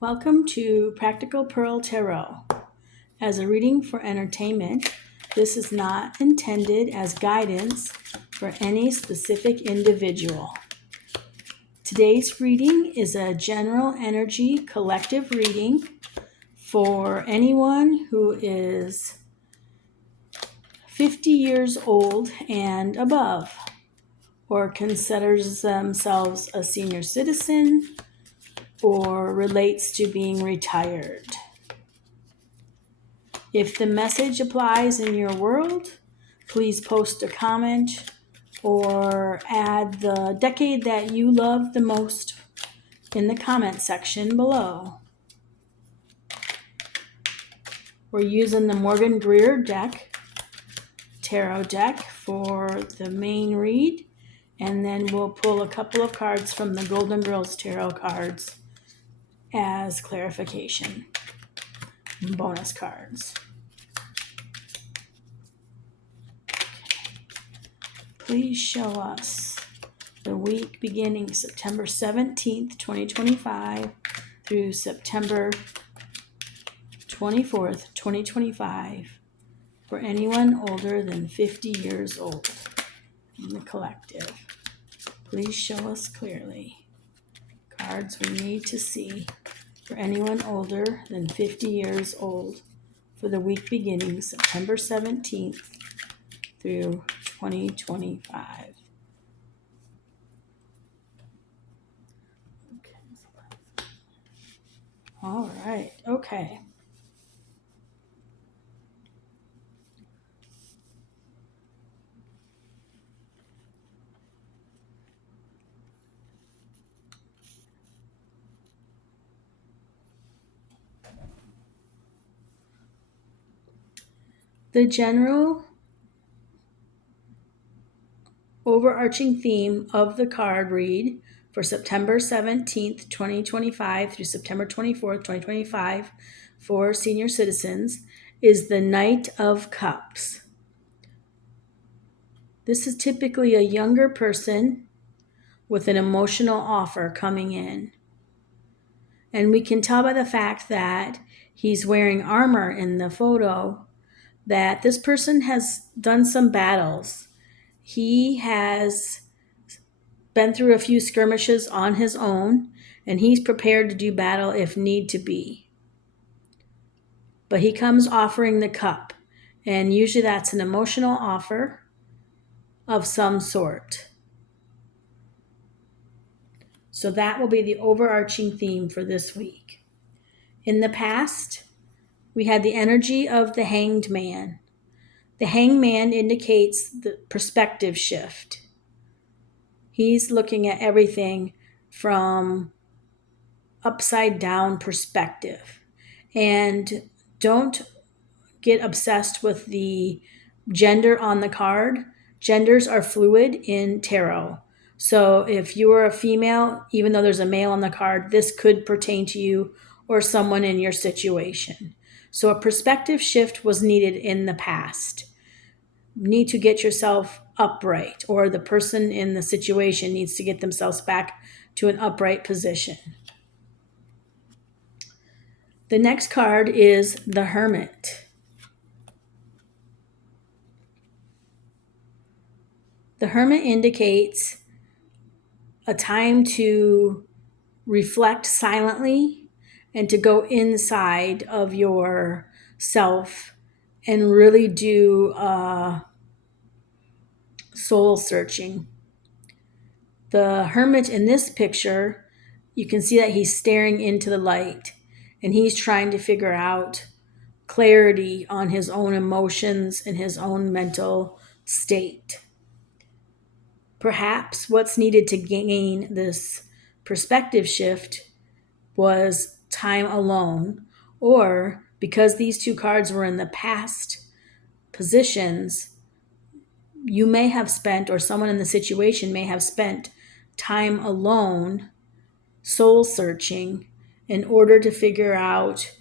Welcome to Practical Pearl Tarot. As a reading for entertainment, this is not intended as guidance for any specific individual. Today's reading is a general energy collective reading for anyone who is 50 years old and above, or considers themselves a senior citizen, or relates to being retired. If the message applies in your world, please post a comment or add the decade that you love the most in the comment section below. We're using the Morgan Greer Tarot deck for the main read, and then we'll pull a couple of cards from the Golden Girls Tarot cards as clarification. Bonus cards. Please show us the week beginning September 17th, 2025 through September 24th, 2025 for anyone older than 50 years old in the collective. Please show us clearly cards we need to see for anyone older than 50 years old for the week beginning September 17th through 2025. All right, okay. The general overarching theme of the card read for September 17th, 2025 through September 24th, 2025 for senior citizens is the Knight of Cups. This is typically a younger person with an emotional offer coming in. And we can tell by the fact that he's wearing armor in the photo that this person has done some battles. He has been through a few skirmishes on his own, and he's prepared to do battle if need to be. But he comes offering the cup, and usually that's an emotional offer of some sort. So that will be the overarching theme for this week. In the past, we had the energy of the Hanged Man. The Hanged Man indicates the perspective shift. He's looking at everything from upside down perspective. And don't get obsessed with the gender on the card. Genders are fluid in tarot. So if you are a female, even though there's a male on the card, this could pertain to you or someone in your situation. So a perspective shift was needed in the past. You need to get yourself upright, or the person in the situation needs to get themselves back to an upright position. The next card is the Hermit. The Hermit indicates a time to reflect silently and to go inside of yourself and really do soul searching. The Hermit in this picture, you can see that he's staring into the light and he's trying to figure out clarity on his own emotions and his own mental state. Perhaps what's needed to gain this perspective shift was time alone, or because these two cards were in the past positions, you may have spent, or someone in the situation may have spent time alone soul searching in order to figure out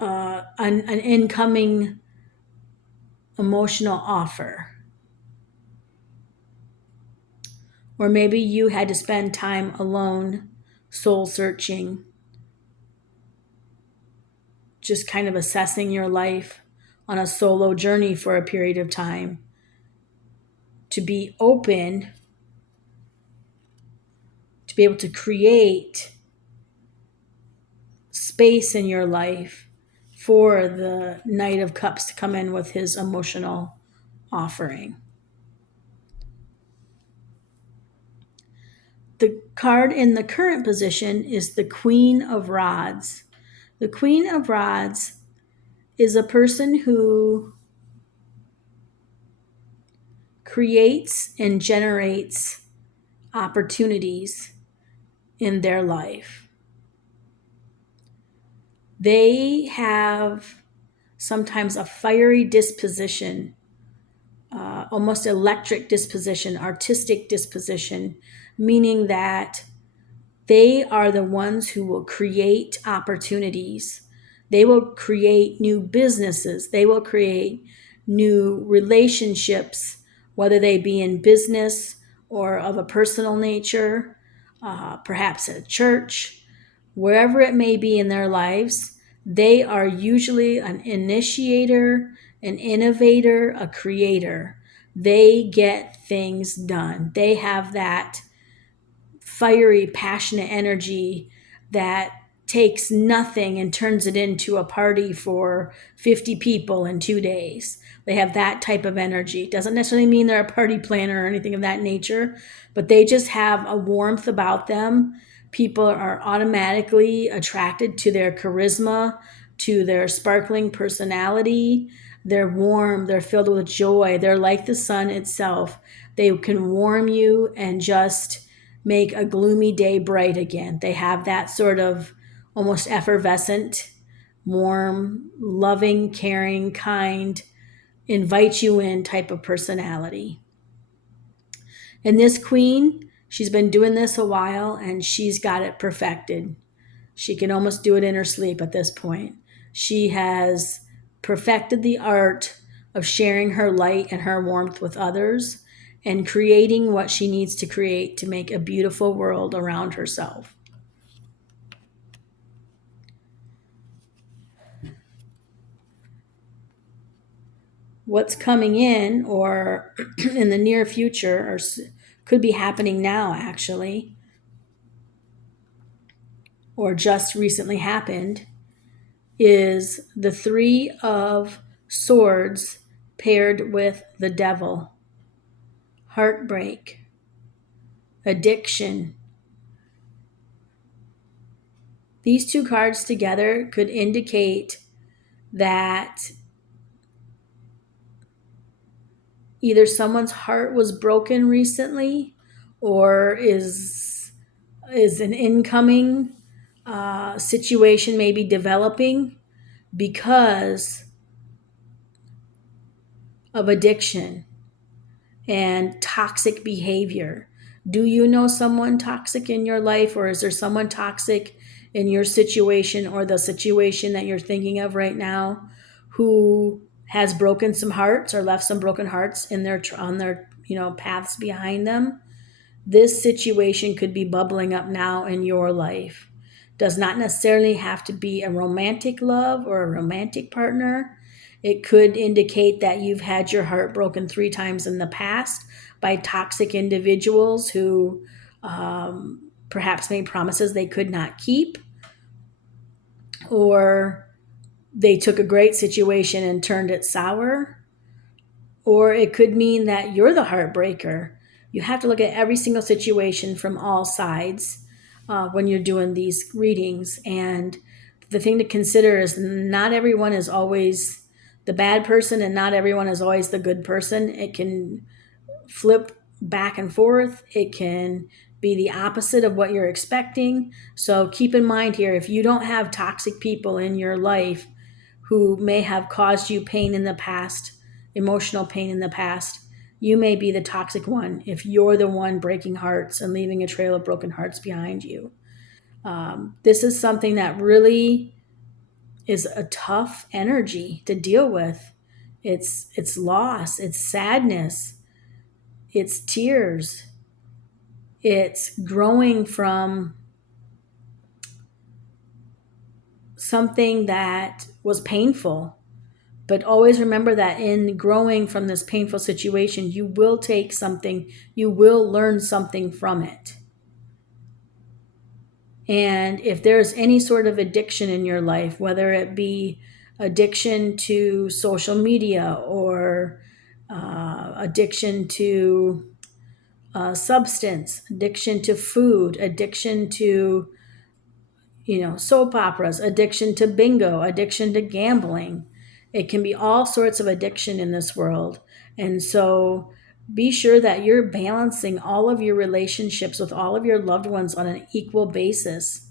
an incoming emotional offer. Or maybe you had to spend time alone soul searching, just kind of assessing your life on a solo journey for a period of time, to be open, to be able to create space in your life for the Knight of Cups to come in with his emotional offering. The card in the current position is the Queen of Rods. The Queen of Rods is a person who creates and generates opportunities in their life. They have sometimes a fiery disposition, almost electric disposition, artistic disposition, meaning that they are the ones who will create opportunities. They will create new businesses. They will create new relationships, whether they be in business or of a personal nature, perhaps at church, wherever it may be in their lives. They are usually an initiator, an innovator, a creator. They get things done. They have that fiery, passionate energy that takes nothing and turns it into a party for 50 people in 2 days. They have that type of energy. Doesn't necessarily mean they're a party planner or anything of that nature, but they just have a warmth about them. People are automatically attracted to their charisma, to their sparkling personality. They're warm, they're filled with joy. They're like the sun itself. They can warm you and just make a gloomy day bright again. They have that sort of almost effervescent, warm, loving, caring, kind, invite you in type of personality. And this queen, she's been doing this a while and she's got it perfected. She can almost do it in her sleep at this point. She has perfected the art of sharing her light and her warmth with others and creating what she needs to create to make a beautiful world around herself. What's coming in or in the near future, or could be happening now actually, or just recently happened, is the Three of Swords paired with the Devil. Heartbreak, addiction. These two cards together could indicate that either someone's heart was broken recently or is an incoming situation maybe developing because of addiction and toxic behavior. Do you know someone toxic in your life, or is there someone toxic in your situation or the situation that you're thinking of right now who has broken some hearts or left some broken hearts in their on their paths behind them? This situation could be bubbling up now in your life. Does not necessarily have to be a romantic love or a romantic partner. It could indicate that you've had your heart broken 3 times in the past by toxic individuals who perhaps made promises they could not keep, or they took a great situation and turned it sour. Or it could mean that you're the heartbreaker. You have to look at every single situation from all sides when you're doing these readings. And the thing to consider is not everyone is always the bad person and not everyone is always the good person. It can flip back and forth. It can be the opposite of what you're expecting. So keep in mind here, if you don't have toxic people in your life who may have caused you pain in the past, emotional pain in the past, you may be the toxic one if you're the one breaking hearts and leaving a trail of broken hearts behind you. This is something that really is a tough energy to deal with. It's loss, it's sadness, it's tears, it's growing from something that was painful. But always remember that in growing from this painful situation, you will take something, you will learn something from it. And if there's any sort of addiction in your life, whether it be addiction to social media or addiction to substance, addiction to food, addiction to soap operas, addiction to bingo, addiction to gambling. It can be all sorts of addiction in this world. And so be sure that you're balancing all of your relationships with all of your loved ones on an equal basis.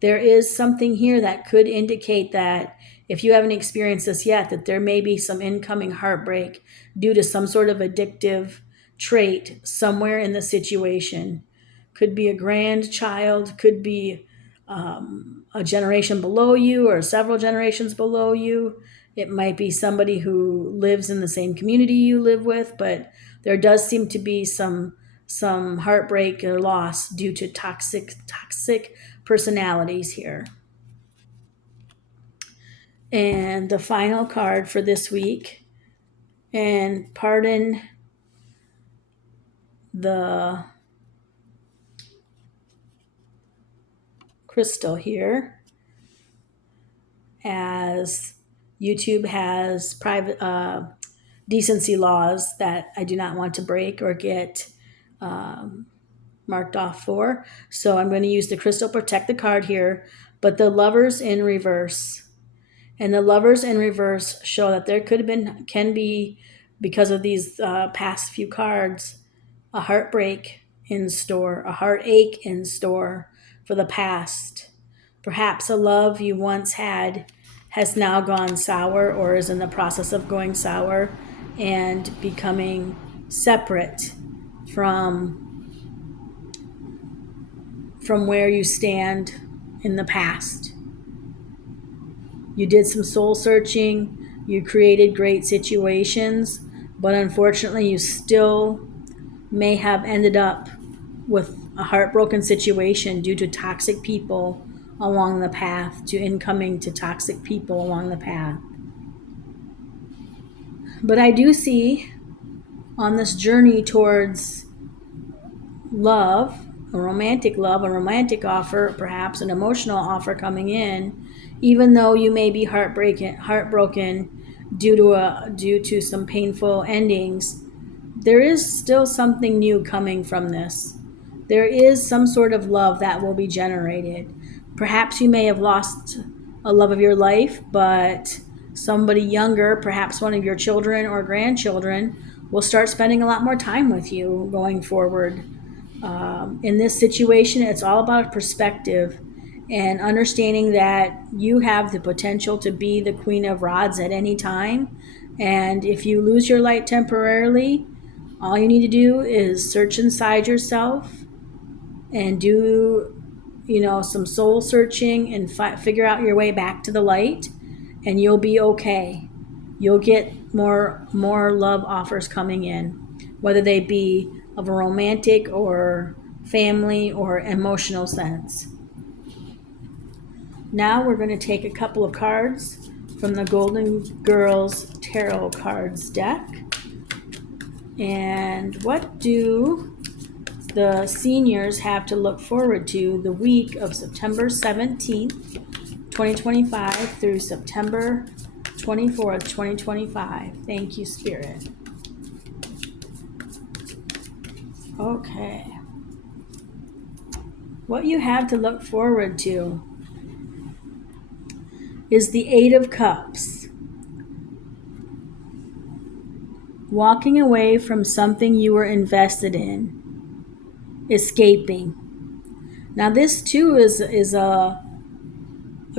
There is something here that could indicate that if you haven't experienced this yet, that there may be some incoming heartbreak due to some sort of addictive trait somewhere in the situation. Could be a grandchild, could be a generation below you or several generations below you. It might be somebody who lives in the same community you live with, but there does seem to be some heartbreak or loss due to toxic personalities here. And the final card for this week, and pardon the crystal here, as YouTube has private decency laws that I do not want to break or get marked off for. So I'm going to use the crystal protect the card here, but the Lovers in reverse. And the Lovers in reverse show that there can be, because of these past few cards, a heartbreak in store, a heartache in store for the past. Perhaps a love you once had has now gone sour or is in the process of going sour and becoming separate from where you stand in the past. You did some soul searching, you created great situations, but unfortunately you still may have ended up with a heartbroken situation due to toxic people along the path, to incoming to toxic people along the path. But I do see on this journey towards love, a romantic offer, perhaps an emotional offer coming in, even though you may be heartbroken due to some painful endings, there is still something new coming from this. There is some sort of love that will be generated. Perhaps you may have lost a love of your life, but somebody younger, perhaps one of your children or grandchildren, will start spending a lot more time with you going forward. In this situation, it's all about perspective and understanding that you have the potential to be the Queen of Rods at any time. And if you lose your light temporarily, all you need to do is search inside yourself and do, some soul searching and figure out your way back to the light, and you'll be okay. You'll get more love offers coming in, whether they be of a romantic or family or emotional sense. Now we're going to take a couple of cards from the Golden Girls Tarot cards deck. And what do the seniors have to look forward to the week of September 17th, 2025 through September 24th, 2025? Thank you, Spirit. Okay. What you have to look forward to is the Eight of Cups. Walking away from something you were invested in. Escaping. Now this too is a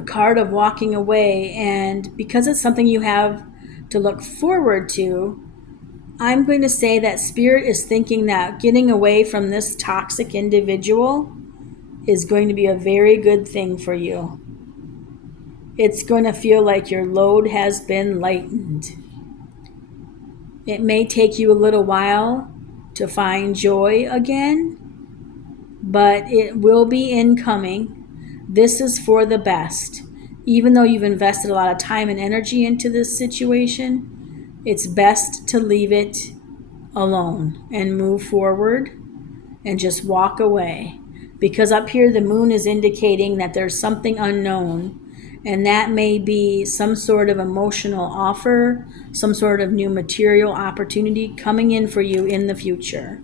card of walking away, and because it's something you have to look forward to, I'm going to say that Spirit is thinking that getting away from this toxic individual is going to be a very good thing for you. It's going to feel like your load has been lightened. It may take you a little while to find joy again, but it will be incoming. This is for the best. Even though you've invested a lot of time and energy into this situation, it's best to leave it alone and move forward and just walk away. Because up here, the moon is indicating that there's something unknown, and that may be some sort of emotional offer, some sort of new material opportunity coming in for you in the future.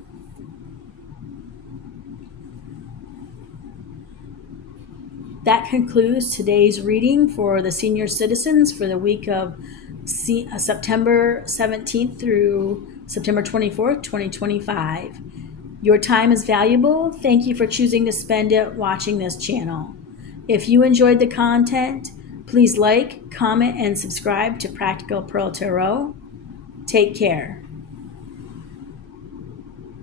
That concludes today's reading for the senior citizens for the week of September 17th through September 24th, 2025. Your time is valuable. Thank you for choosing to spend it watching this channel. If you enjoyed the content, please like, comment, and subscribe to Practical Pearl Tarot. Take care.